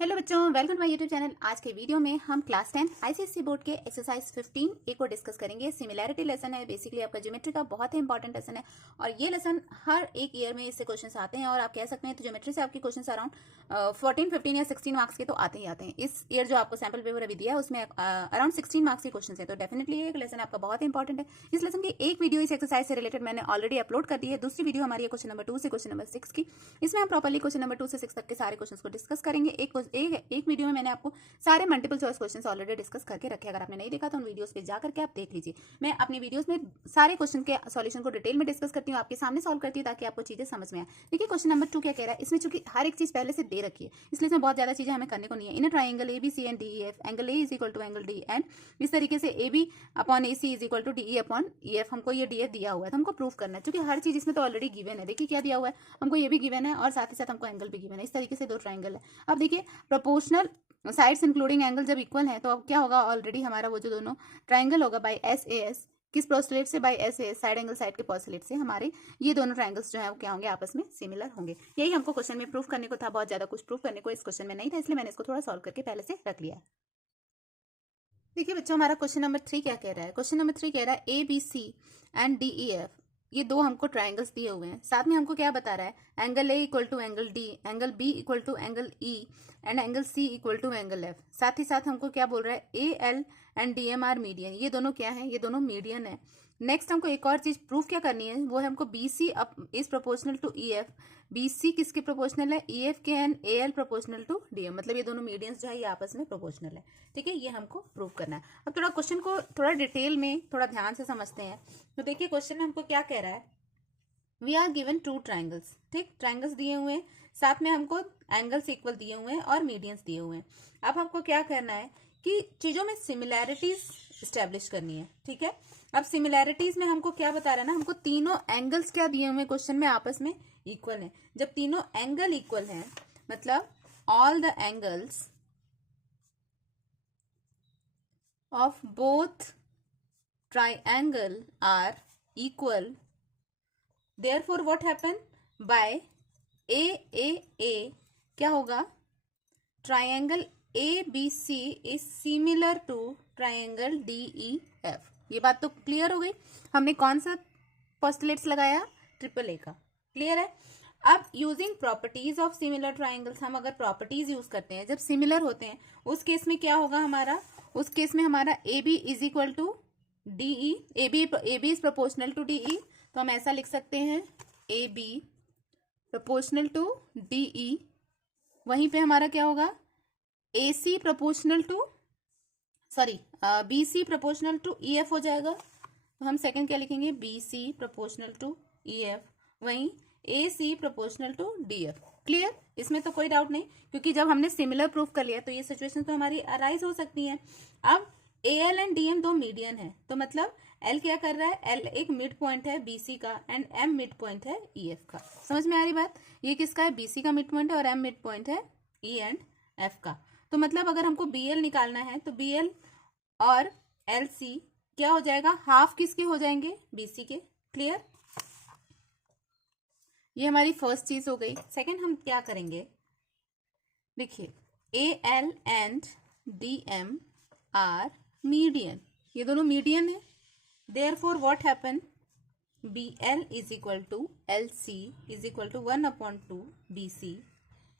Hello बच्चों, welcome to my YouTube channel. आज के वीडियो में हम क्लास 10 आईसीएसई बोर्ड के एक्सरसाइज 15 ए को डिस्कस करेंगे। सिमिलैरिटी लेसन है, बेसिकली आपका ज्योमेट्री का बहुत ही इंपॉर्टेंट लेसन है और ये लेसन हर एक ईयर में इससे क्वेश्चंस आते हैं और आप कह सकते हैं तो ज्योमेट्री से आपके क्वेश्चंस अराउंड 14, 15 या 16 मार्क्स के तो आते ही आते हैं। इस ईयर जो आपको सैम्पल पेपर अभी दिया है उसमें अराउंड 16 मार्क्स के क्वेश्चन है, तो डेफिनेटली ये एक लेसन आपका बहुत इंपॉर्टेंट है। इस लेसन की एक वीडियो इस एक्सरसाइज से रिलेटेड मैंने ऑलरेडी अपलोड कर दी है। दूसरी वीडियो हमारी है क्वेश्चन नंबर 2 से क्वेश्चन नंबर 6 की। इसमें हम प्रॉपर्ली क्वेश्चन नंबर 2 से 6 तक के सारे क्वेश्चन को डिस्कस करेंगे। एक वीडियो में मैंने आपको सारे multiple choice questions already discuss करके रखे। अगर आपने नहीं देखा तो उन वीडियोस पे जा करके आप देख लीजिए। मैं अपनी वीडियोस में सारे क्वेश्चन के सॉल्यूशन को डिटेल में डिस्कस करती हूँ, आपके सामने सॉल्व करती हूँ ताकि आपको चीजें समझ में आए। देखिए क्वेश्चन नंबर 2 क्या कह रहा है। इसमें चूंकि हर एक चीज पहले से दे रखी है इसलिए इसमें बहुत ज्यादा चीजें हमें करने को नहीं है। In triangle ABC and DEF, angle A is equal to angle D and इस तरीके से AB upon AC is equal to DE upon EF। हमको ये DF दिया हुआ है तो हमको प्रूव करना है। चूंकि हर चीज इसमें तो ऑलरेडी गिवन है। देखिए क्या दिया हुआ है, हमको ये भी गिवन है और साथ ही साथ हमको एंगल भी गिवन है। इस तरीके से दो ट्राइंगल है। अब देखिए प्रोपोर्शनल साइड्स इंक्लूडिंग एंगल जब इक्वल है तो अब क्या होगा, ऑलरेडी हमारा वो जो दोनों ट्राइंगल होगा बाय SAS, किस पोस्टुलेट से, by SAS side angle side के पोस्टुलेट से हमारे ये दोनों ट्राइंगल्स जो है वो क्या होंगे, आपस में सिमिलर होंगे। यही हमको क्वेश्चन में प्रूफ करने को था। बहुत ज्यादा कुछ प्रूफ करने को इस क्वेश्चन में नहीं था, इसलिए मैंने इसको थोड़ा सॉल्व करके पहले से रख लिया है। देखिए बच्चों, हमारा क्वेश्चन नंबर 3 क्या कह रहा है। क्वेश्चन नंबर 3 कह रहा है ABC एंड DEF, ये दो हमको ट्राइंगल्स दिए हुए हैं। साथ में हमको क्या बता रहा है, angle A equal to angle D, angle B equal to angle E and angle C equal to angle F। साथ ही साथ हमको क्या बोल रहा है, AL and DM are median. ये दोनों क्या है, ये दोनों मीडियन है। नेक्स्ट हमको एक और चीज प्रूफ क्या करनी है, वो है हमको BC is proportional to EF। BC किसके प्रोपोर्शनल है, EF के and AL proportional to DM, मतलब ये दोनों मीडियंस जो है ये आपस में प्रोपोर्शनल है। ठीक है, ये हमको प्रूव करना है। अब थोड़ा क्वेश्चन को थोड़ा डिटेल में थोड़ा ध्यान से समझते हैं। तो देखिए क्वेश्चन में हमको क्या कह रहा है, we are given two triangles. ठीक, ट्राइंगल्स दिए हुए हैं, साथ में हमको एंगल्स इक्वल दिए हुए हैं और मीडियंस दिए हुए हैं। अब हमको क्या करना है कि चीजों में सिमिलैरिटीज स्टैब्लिश करनी है। ठीक है, अब सिमिलैरिटीज में हमको क्या बता रहा है ना, हमको तीनों एंगल्स क्या दिए हुए क्वेश्चन में आपस में इक्वल है। जब तीनों एंगल इक्वल है मतलब all the angles of both triangle are equal, therefore what happen, by A क्या होगा, triangle ABC is similar to triangle DEF। ये बात तो क्लियर हो गई। हमने कौन सा पोस्टुलेट्स लगाया, ट्रिपल A का। क्लियर है। अब using properties of similar triangles, हम अगर प्रॉपर्टीज यूज करते हैं जब सिमिलर होते हैं उस केस में क्या होगा हमारा, उस केस में हमारा AB is equal to DE, AB is proportional to DE, तो हम ऐसा लिख सकते हैं AB प्रोपोर्शनल टू DE। वहीं पे हमारा क्या होगा, AC proportional to BC proportional to EF हो जाएगा। तो हम सेकंड क्या लिखेंगे, BC प्रोपोर्शनल टू EF, वहीं AC proportional to DF। Clear, इसमें तो कोई डाउट नहीं, क्योंकि जब हमने सिमिलर प्रूफ कर लिया तो ये सिचुएशन तो हमारी अराइज हो सकती है। अब AL एंड DM दो मीडियन है, तो मतलब L क्या कर रहा है, L एक मिड पॉइंट है BC का एंड M मिड पॉइंट है EF का। समझ में आ रही बात, ये किसका है, BC का मिड पॉइंट है और M मिड पॉइंट है E एंड F का। तो मतलब अगर हमको BL निकालना है तो BL और LC क्या हो जाएगा, हाफ किसके हो जाएंगे, BC के। क्लियर, ये हमारी फर्स्ट चीज हो गई। सेकंड हम क्या करेंगे, देखिए AL and DM are median, ये दोनों मीडियन है। Therefore what happen, BL is equal to LC is equal to 1/2 BC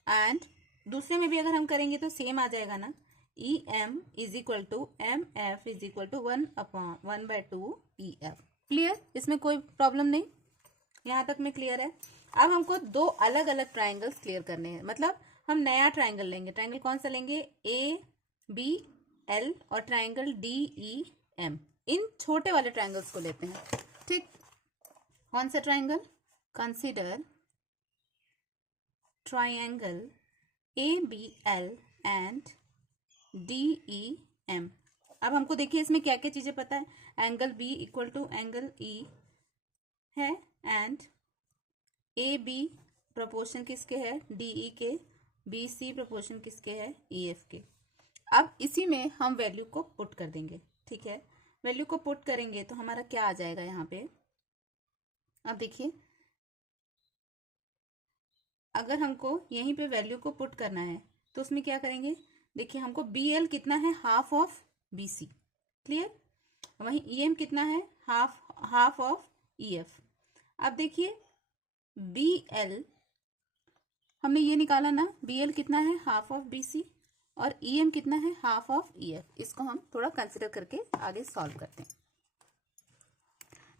and दूसरे में भी अगर हम करेंगे तो सेम आ जाएगा ना, EM is equal to MF is equal to 1/2 EF। Clear, इसमें कोई प्रॉब्लम नहीं, यहां तक में क्लियर है। अब हमको दो अलग अलग ट्राइंगल्स क्लियर करने हैं, मतलब हम नया ट्राइंगल लेंगे। ट्राइंगल कौन सा लेंगे, ABL और ट्राइंगल DEM। इन छोटे वाले ट्राइंगल्स को लेते हैं। ठीक, कौन सा triangle, consider triangle ABL and DEM। अब हमको देखिए इसमें क्या क्या चीजें पता है, angle B equal to angle E है एंड AB प्रोपोर्शन किसके है, DE के, BC प्रोपोर्शन किसके है, EF के। अब इसी में हम वैल्यू को पुट कर देंगे। ठीक है, वैल्यू को पुट करेंगे तो हमारा क्या आ जाएगा यहाँ पे, अब देखिए अगर हमको यहीं पे वैल्यू को पुट करना है तो उसमें क्या करेंगे, देखिए हमको BL कितना है, हाफ ऑफ BC, क्लियर। वहीं EM कितना है, हाफ ऑफ EF। अब देखिए BL हमने ये निकाला ना, BL कितना है, हाफ ऑफ BC, और EM कितना है, हाफ ऑफ EF। इसको हम थोड़ा कंसिडर करके आगे सॉल्व करते हैं।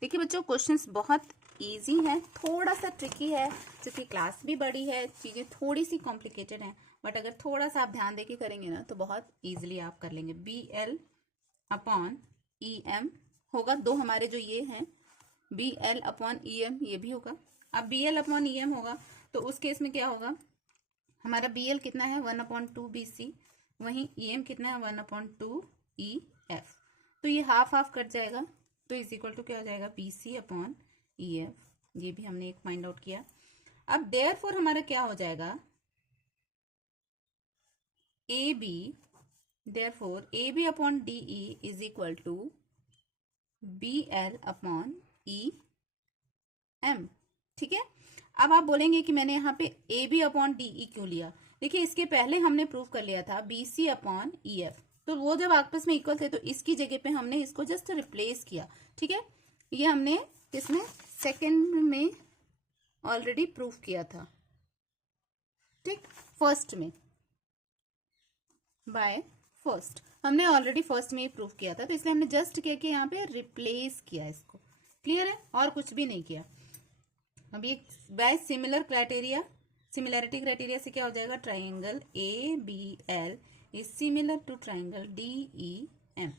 देखिए बच्चों, क्वेश्चंस बहुत इजी हैं, थोड़ा सा ट्रिकी है क्योंकि क्लास भी बड़ी है, चीजें थोड़ी सी कॉम्प्लिकेटेड हैं, बट अगर थोड़ा सा आप ध्यान देके करेंगे ना तो बहुत इजीली आप कर लेंगे। BL अपॉन EM होगा, दो हमारे जो ये हैं, BL अपॉन EM ये भी होगा। अब BL अपॉन EM होगा तो उस केस में क्या होगा, हमारा BL कितना है, 1/2 BC, वहीं EM कितना है, 1/2 EF। तो ये हाफ हाफ कट जाएगा, तो इज इक्वल टू क्या हो जाएगा, BC अपॉन EF। ये भी हमने एक फाइंड आउट किया। अब देयरफॉर हमारा क्या हो जाएगा, AB, therefore AB upon DE is equal to BL upon EM। ठीक है। अब आप बोलेंगे कि मैंने यहाँ पे AB अपॉन DE क्यों लिया। देखिए इसके पहले हमने प्रूव कर लिया था BC अपॉन EF, तो वो जब आपस में इक्वल थे तो इसकी जगह पे हमने इसको जस्ट रिप्लेस किया। ठीक है, ये हमने इसमें सेकंड में ऑलरेडी प्रूव किया था, ठीक, फर्स्ट में बाय फर्स्ट हमने ऑलरेडी फर्स्ट में ही प्रूव किया था, तो इसलिए हमने जस्ट क्या किया, यहाँ पे रिप्लेस किया इसको। क्लियर है, और कुछ भी नहीं किया। अब ये by similar criteria, similarity criteria से क्या हो जाएगा, triangle ABL is similar to triangle DEM।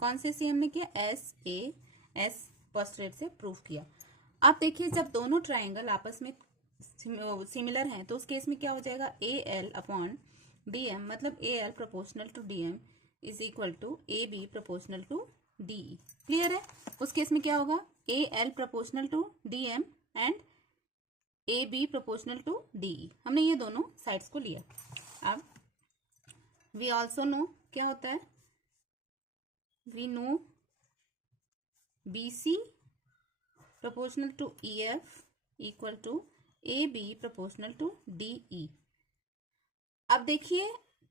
कौन से सी हमने किया, SAS पोस्टरेट से प्रूव किया। अब देखिए जब दोनों ट्राइंगल आपस में सिमिलर हैं तो उस केस में क्या हो जाएगा, AL अपॉन DM, मतलब AL proportional to DM is equal to AB proportional to DE। Clear है, उस केस में क्या होगा, AL proportional to DM and AB proportional to DE। हमने ये दोनों साइड्स को लिया। अब वी ऑल्सो नो क्या होता है, we know BC proportional to EF equal to AB proportional to DE। अब देखिए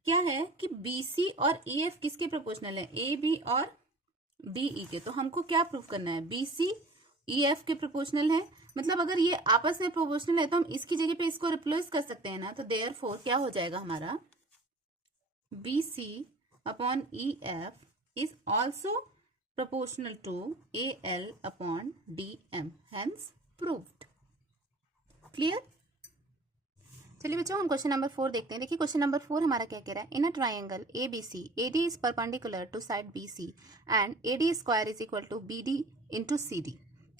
क्या है कि BC और EF किसके प्रोपोर्शनल है, AB और DE के। तो हमको क्या प्रूव करना है, BC EF के प्रोपोर्शनल है, मतलब अगर ये आपस में प्रोपोर्शनल है तो हम इसकी जगह पे इसको रिप्लेस कर सकते हैं ना। तो देयरफॉर क्या हो जाएगा हमारा, BC upon EF is also proportional to AL upon DM, hence proved. Clear. चलिए बच्चों हम क्वेश्चन नंबर 4 देखते हैं। देखिए क्वेश्चन नंबर 4 हमारा क्या कह रहा है, in a triangle ABC AD is perpendicular to side BC and AD square is equal to BD into CD,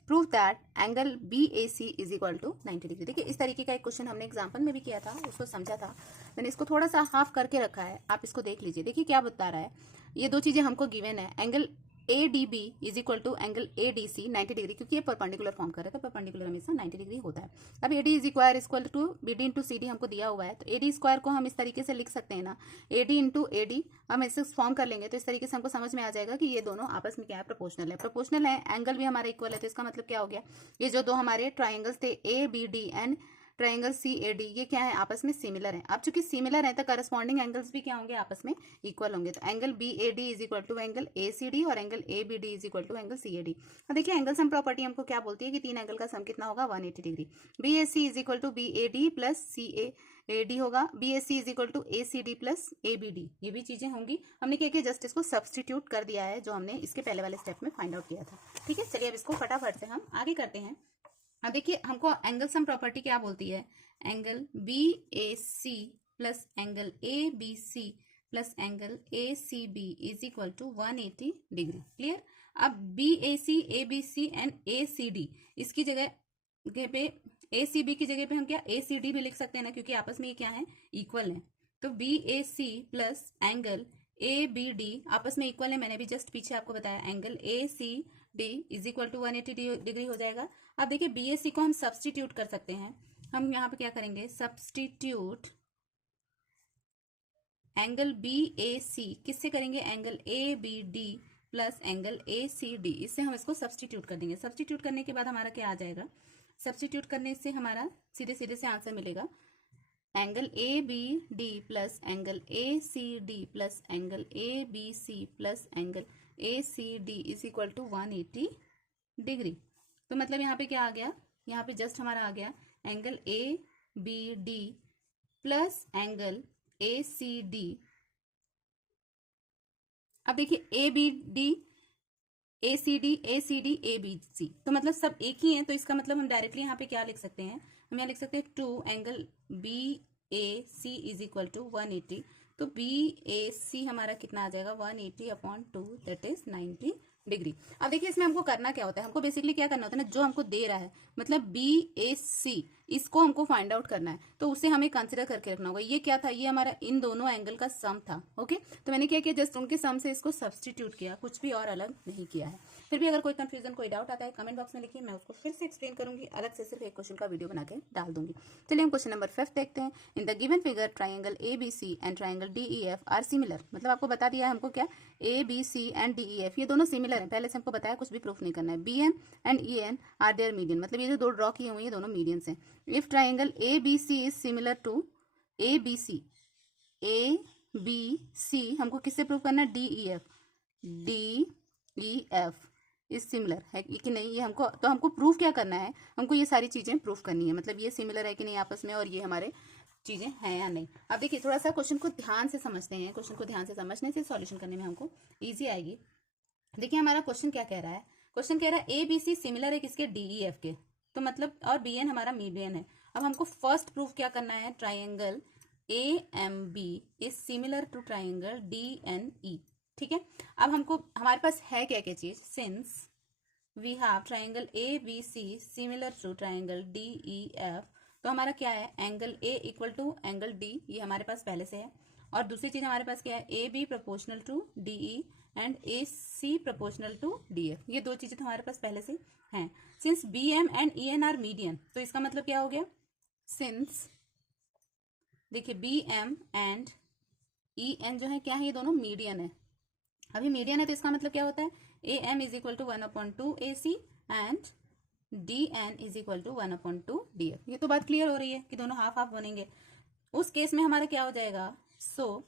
prove that angle BAC is equal to 90 degree. देखिए इस तरीके का एक क्वेश्चन हमने एग्जाम्पल में भी किया था, उसको समझा था मैंने, इसको थोड़ा सा हाफ करके रखा है, आप इसको देख लीजिए। देखिए क्या बता रहा है, ये दो चीजें हमको गिवन है, angle ADB is equal to angle ADC 90 degree, क्योंकि ये परपेंडिकुलर फॉर्म कर रहा है, तो परपेंडिकुलर हमेशा 90 डिग्री होता है। अब AD is equal to BD into CD हमको दिया हुआ है, तो AD स्क्वायर को हम इस तरीके से लिख सकते हैं ना, AD इंटू AD हम ऐसे फॉर्म कर लेंगे तो इस तरीके से हमको समझ में आ जाएगा कि ये दोनों आपस में क्या है, प्रोपोर्शनल है। प्रोपोर्शनल है, एंगल भी हमारा इक्वल है, तो इसका मतलब क्या हो गया, ये जो दो हमारे ट्राइंगल्स थे ABD एंड ट्राइंगल CAD, ये क्या है, आपस में सिमिलर है। अब चूंकि सिमिलर है तो करस्पॉन्डिंग एंगल्स भी क्या होंगे, आपस में इक्वल होंगे। तो angle BAD is equal to angle ACD और angle ABD is equal to angle CAD। अब देखिए एंगल सम प्रॉपर्टी हमको क्या बोलती है कि तीन एंगल का सम कितना होगा, 180 degree. BAC is equal to BAD plus CAD होगा, BAC is equal to ACD plus ABD, ये भी चीजें होंगी। हमने क्या किया, जस्ट इसको सब्सटीट्यूट कर दिया है जो हमने इसके पहले वाले स्टेप में फाइंड आउट किया था। ठीक है, चलिए अब इसको फटाफट से हम आगे करते हैं। अब देखिए हमको एंगल सम प्रॉपर्टी क्या बोलती है, angle BAC plus angle ABC plus angle ACB is equal to 180 degree. Clear. अब BAC ABC एंड ACD इसकी जगह पे ACB की जगह पे हम क्या ACD भी लिख सकते हैं ना, क्योंकि आपस में ये क्या है, इक्वल है। तो BAC प्लस एंगल ABD आपस में इक्वल है, मैंने भी जस्ट पीछे आपको बताया, angle ACD is equal to 180 degree हो जाएगा। अब देखिए BAC को हम सब्सटीट्यूट कर सकते हैं, हम यहाँ पे क्या करेंगे, सब्सटीट्यूट एंगल BAC किससे करेंगे, angle ABD plus angle ACD, इससे हम इसको सब्सटीट्यूट कर देंगे। सब्सटीट्यूट करने के बाद हमारा क्या आ जाएगा, सब्सटीट्यूट करने से हमारा सीधे सीधे से आंसर मिलेगा, angle A B D plus angle A C D plus angle A B C plus angle A C D is equal to 180 degree. तो मतलब यहाँ पे क्या आ गया, यहाँ पे जस्ट हमारा आ गया angle A B D plus angle A C D. अब देखिए A B D A C D A B C, तो मतलब सब एक ही है। तो इसका मतलब हम डायरेक्टली यहाँ पे क्या लिख सकते हैं, हम यहाँ लिख सकते हैं 2 angle B A C is equal to 180। तो बी ए सी हमारा कितना आ जाएगा 180/2 दैट इज 90 डिग्री। अब देखिए इसमें हमको करना क्या होता है, हमको बेसिकली क्या करना होता है ना, जो हमको दे रहा है मतलब बी ए सी, इसको हमको फाइंड आउट करना है, तो उसे हमें कंसिडर करके रखना होगा। ये क्या था, ये हमारा इन दोनों एंगल का सम था। ओके, तो मैंने क्या किया, जस्ट उनके सम से इसको सब्सटीट्यूट किया, कुछ भी और अलग नहीं किया है। फिर भी अगर कोई कंफ्यूजन, कोई डाउट आता है कमेंट बॉक्स में लिखिए, मैं उसको फिर से एक्सप्लेन करूंगी, अलग से सिर्फ एक क्वेश्चन का वीडियो बना के डाल दूंगी। चलिए हम क्वेश्चन नंबर 5 देखते हैं। In the given figure triangle A B C and triangle D E F are similar. मतलब आपको बता दिया है हमको क्या, A B C and D E F ये दोनों सिमिलर है, पहले से हमको बताया, कुछ भी प्रूफ नहीं करना है। B M and E N are their median, मतलब ये जो दो ड्रॉ किए हुए हैं ये दोनों मीडियंस हैं। If triangle A B C is similar to A B C, A B C हमको किससे प्रूव करना है, D E F, D E F is similar है कि नहीं, ये हमको, तो हमको प्रूफ क्या करना है, हमको ये सारी चीजें प्रूफ करनी है, मतलब ये सिमिलर है कि नहीं आपस में, और ये हमारे चीजें हैं या नहीं। अब देखिए थोड़ा सा क्वेश्चन को ध्यान से समझते हैं, क्वेश्चन को ध्यान से समझने से सॉल्यूशन करने में हमको इजी आएगी। देखिए हमारा क्वेश्चन क्या कह रहा है, क्वेश्चन कह रहा है ए बी सी सिमिलर है किसके, डी ई एफ के, तो मतलब और बी एन हमारा मीडियन है। अब हमको फर्स्ट प्रूफ क्या करना है, triangle A M B is similar to triangle D N E. ठीक है, अब हमको हमारे पास है क्या क्या चीज, since we have triangle A B C similar to triangle D E F, तो हमारा क्या है, angle A equal to angle D, ये हमारे पास पहले से है। और दूसरी चीज हमारे पास क्या है, A B proportional to D E and A C proportional to D F, ये दो चीजें तो हमारे पास पहले से हैं। Since B M and E N are median, तो इसका मतलब क्या हो गया, सिंस देखिए B M and E N जो है क्या है, ये दोनों मीडियन है। अभी मीडियन है तो इसका मतलब क्या होता है, A M is equal to 1/2 A C and D N is equal to 1/2 D F. ये तो बात क्लियर हो रही है कि दोनों हाफ हाफ बनेंगे। उस केस में हमारा क्या हो जाएगा, so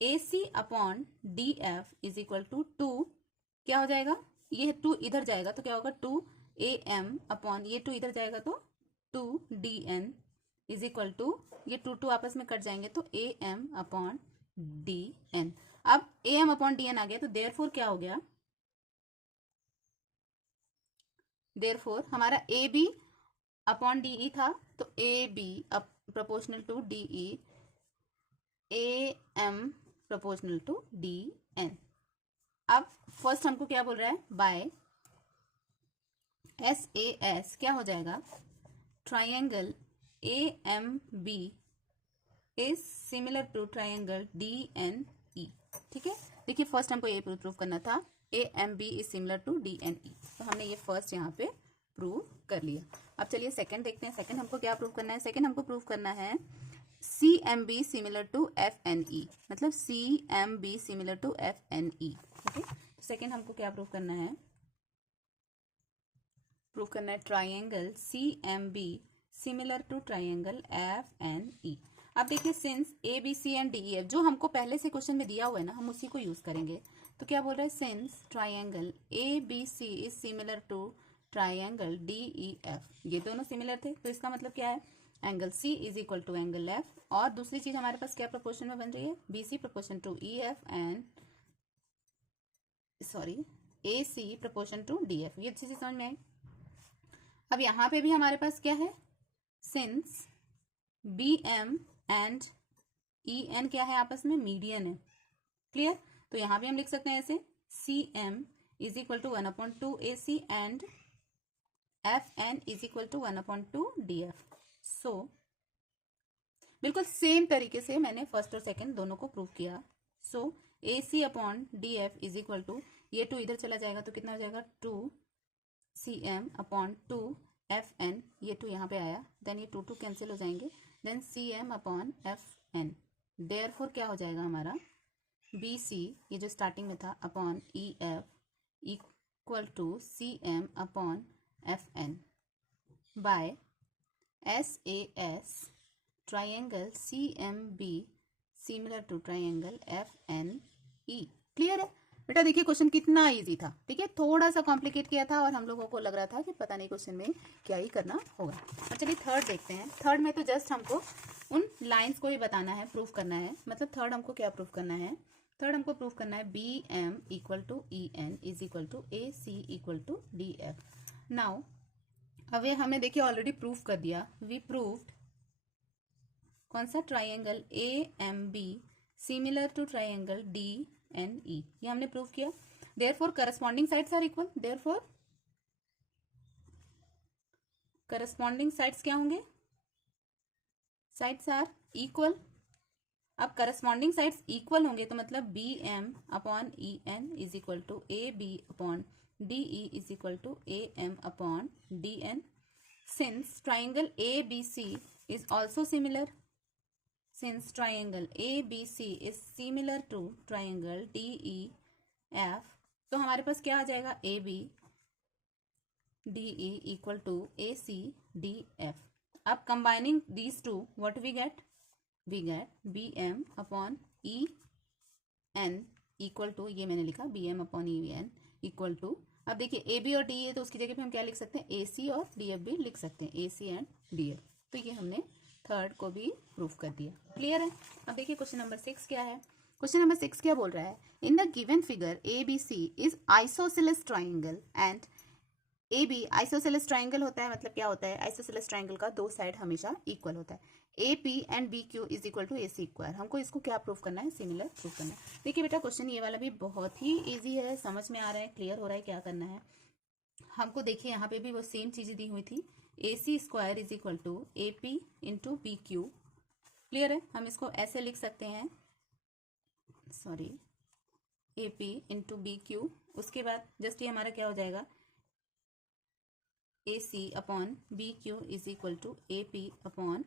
A C upon D F is equal to 2, क्या हो जाएगा, ये 2 इधर जाएगा तो क्या होगा 2 ए एम अपॉन ये 2 इधर जाएगा तो 2 D N is equal to, ये 2 आपस में कट जाएंगे तो A M upon D N. अब A M upon D N आ गया, तो देयरफॉर क्या हो गया, देयरफॉर हमारा A B upon D E था, तो A B proportional to D E, A M proportional to D N. अब फर्स्ट हमको क्या बोल रहा है, बाय एस ए एस क्या हो जाएगा, triangle A M B is similar to triangle D N E. ठीक है, देखिए फर्स्ट हमको ये प्रूव करना था, A M B is similar to D N E, तो हमने ये फर्स्ट यहाँ पे प्रूव कर लिया। अब चलिए सेकंड देखते हैं, सेकंड हमको क्या प्रूव करना है, सेकंड हमको प्रूव करना है C M B similar to F N E, मतलब C M B similar to F N E. Okay, तो सेकंड हमको क्या प्रूव करना है, प्रूव करना है triangle C M B similar to triangle F N E. अब देखिए since A B C and D E F, जो हमको पहले से क्वेश्चन में दिया हुआ है ना, हम उसी को यूज करेंगे। तो क्या बोल रहा है, since triangle A B C is similar to triangle D E F, ये दोनों सिमिलर थे, तो इसका मतलब क्या है, angle C is equal to angle F. और दूसरी चीज हमारे पास क्या प्रोपोर्शन में बन रही है, B C proportion to E F and sorry A C proportion to D F, ये अच्छी से समझ में आई। अब यहाँ पे भी हमारे पास क्या है, since B M and E N क्या है, आपस में मीडियन है। क्लियर, तो यहाँ भी हम लिख सकते हैं ऐसे, C M is equal to 1/2 A C and F N is equal to 1/2 D F. So बिल्कुल सेम तरीके से मैंने फर्स्ट और सेकंड दोनों को प्रूव किया। So A C upon D F is equal to, ये 2 इधर चला जाएगा तो कितना हो जाएगा, 2 C M upon 2 F N, ये 2 यहाँ पे आया, देन ये 2 कैंसिल हो जाएंगे, then C M upon F N. Therefore क्या हो जाएगा हमारा, बी सी ये जो स्टार्टिंग में था upon E F equal to C M upon F N by S A S triangle CMB similar to triangle FNE। Clear है बेटा? देखिए क्वेश्चन कितना इजी था, ठीक है, थोड़ा सा कॉम्प्लिकेट किया था और हम लोगों को लग रहा था कि पता नहीं क्वेश्चन में क्या ही करना होगा। और चलिए थर्ड देखते हैं। थर्ड में तो जस्ट हमको उन लाइंस को ही बताना है, प्रूफ करना है। मतलब थर्ड हमको क्या प्रूफ करना है? थर्ड हमको प्रूफ करना है BM equal to EN is equal to AC equal to DF। Now अब ये हमने देखिए ऑलरेडी प्रूफ कर दिया। वी प्रूव्ड कौन सा? Triangle AMB similar to triangle DNE, ये हमने प्रूव किया। Therefore corresponding sides are equal. Therefore corresponding sides क्या होंगे? Sides are equal. अब करस्पॉन्डिंग साइड्स इक्वल होंगे तो मतलब BM upon EN is equal to AB upon DE is equal to AM upon DN। Since triangle ABC is also similar, since triangle ABC is similar to triangle DEF, तो हमारे पास क्या आ जाएगा? AB DE equal to AC DF। अब combining these two, what we get? We get BM upon EN equal to, ये मैंने लिखा BM upon EN equal to, अब देखिए AB और DE है तो उसकी जगह पे हम क्या लिख सकते हैं? AC और DF भी लिख सकते हैं, AC and DF। तो ये हमने थर्ड को भी प्रूफ कर दिया। क्लियर है? अब देखिए क्वेश्चन नंबर 6 क्या है। क्वेश्चन नंबर 6 क्या बोल रहा है? इन the given figure ABC is isosceles triangle and AB isosceles triangle होता है। मतलब क्या होता है? आइसोसेलेस ट्राइंगल का दो साइड हमेशा इक्वल होता है। AP and BQ is equal to AC square. हमको इसको क्या प्रूफ करना है? सिमिलर प्रूफ करना है। देखिए बेटा क्वेश्चन ये वाला भी बहुत ही ईजी है, समझ में आ रहा है, क्लियर हो रहा है क्या करना है हमको। देखिए यहाँ पे भी वो सेम चीजें दी हुई थी। AC square is equal to AP into BQ। Clear है? हम इसको ऐसे लिख सकते हैं, सॉरी, AP इंटू BQ। उसके बाद जस्ट ये हमारा क्या हो जाएगा? AC upon BQ is equal to AP upon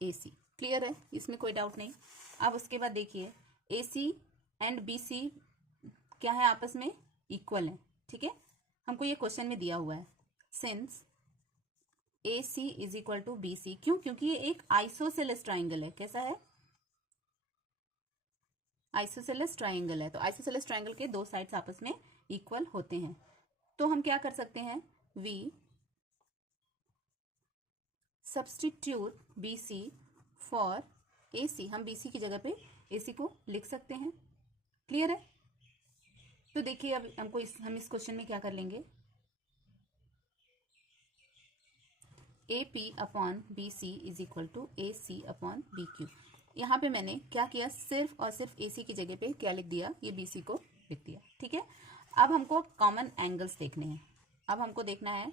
AC। Clear है? इसमें कोई डाउट नहीं। अब उसके बाद देखिए AC एंड BC क्या है? आपस में इक्वल है, ठीक है, हमको ये क्वेश्चन में दिया हुआ है। Since AC is equal to BC, क्यों? क्योंकि ये एक आइसोसेलेस ट्राइंगल है। कैसा है? आइसोसेलेस ट्राइंगल है। तो आइसोसेलेस ट्राइंगल के दो साइड्स आपस में इक्वल होते हैं। तो हम क्या कर सकते हैं? We substitute BC for AC। हम BC की जगह पे AC को लिख सकते हैं। क्लियर है? तो देखिए अब हमको हम इस क्वेश्चन में क्या कर लेंगे? AP upon BC is equal to AC upon BQ। यहाँ पे मैंने क्या किया? सिर्फ और सिर्फ AC की जगह पे क्या लिख दिया? ये BC को लिख दिया, ठीक है। अब हमको कॉमन एंगल्स देखने हैं। अब हमको देखना है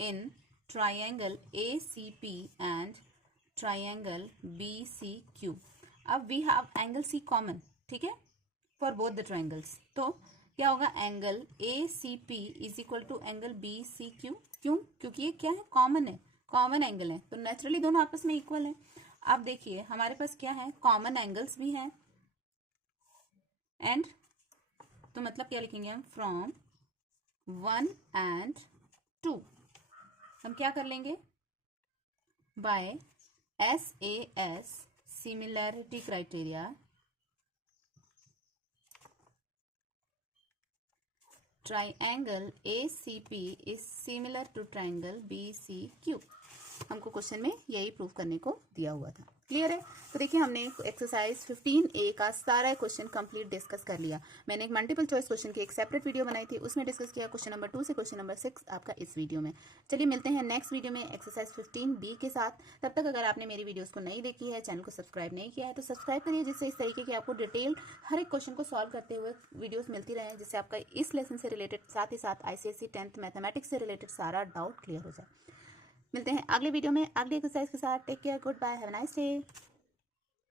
in triangle ACP and triangle BCQ। अब we have angle C common, ठीक है, फॉर बोथ द ट्राइंगल्स। तो क्या होगा? Angle ACP is equal to angle BCQ। क्यों? क्योंकि ये क्या है? कॉमन है, कॉमन एंगल है, तो नेचुरली दोनों आपस में इक्वल है। अब देखिए हमारे पास क्या है? कॉमन एंगल्स भी हैं एंड, तो मतलब क्या लिखेंगे हम? फ्रॉम 1 एंड 2 हम क्या कर लेंगे? By SAS similarity criteria triangle ACP is similar to triangle BCQ। हमको क्वेश्चन में यही प्रूव करने को दिया हुआ था। क्लियर है? तो देखिए हमने एक्सरसाइज 15A का सारा क्वेश्चन कंप्लीट डिस्कस कर लिया। मैंने एक मल्टीपल चॉइस क्वेश्चन की एक सेपरेट वीडियो बनाई थी, उसमें डिस्कस किया क्वेश्चन नंबर 2 से क्वेश्चन नंबर 6 आपका इस वीडियो में। चलिए मिलते हैं नेक्स्ट वीडियो में एक्सरसाइज 15B के साथ। तब तक अगर आपने मेरी वीडियोस को नहीं देखी है, चैनल को सब्सक्राइब नहीं किया है, तो सब्सक्राइब करिए, जिससे इस तरीके की आपको डिटेल हर एक क्वेश्चन को सॉल्व करते हुए वीडियोस मिलती रहे, जिससे आपका इस लेसन से रिलेटेड साथ ही साथ ICSE 10th मैथमेटिक्स से रिलेटेड सारा डाउट क्लियर हो जाए। मिलते हैं अगले वीडियो में अगली एक्सरसाइज के साथ। Take care, good bye, have a nice day.